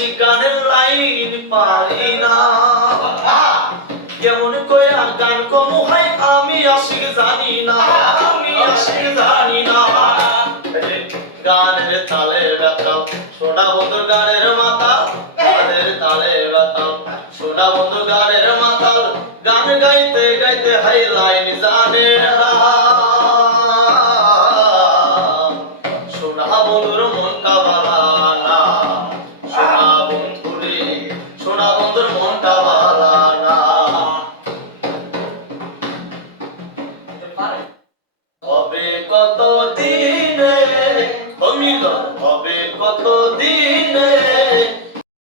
আশিক গানের লাইন পারি না কেমন কইরা গান কমু হাই আমি আশিক জানি না আমি আশিক জানি না গানের তালে ব্যথাও সোনা বন্ধুর গানের মাতাল গানের তালে ব্যথাও সোনা বন্ধুর গানের মাতাল গান গাইতে গাইতে হাই লাইন জানে না সোনা বন্ধুর মনটা বালা না সোনা বন্ধুরে সোনা বন্ধুর মনটা বালা না হবে কত দিনে মিলন হবে কত দিন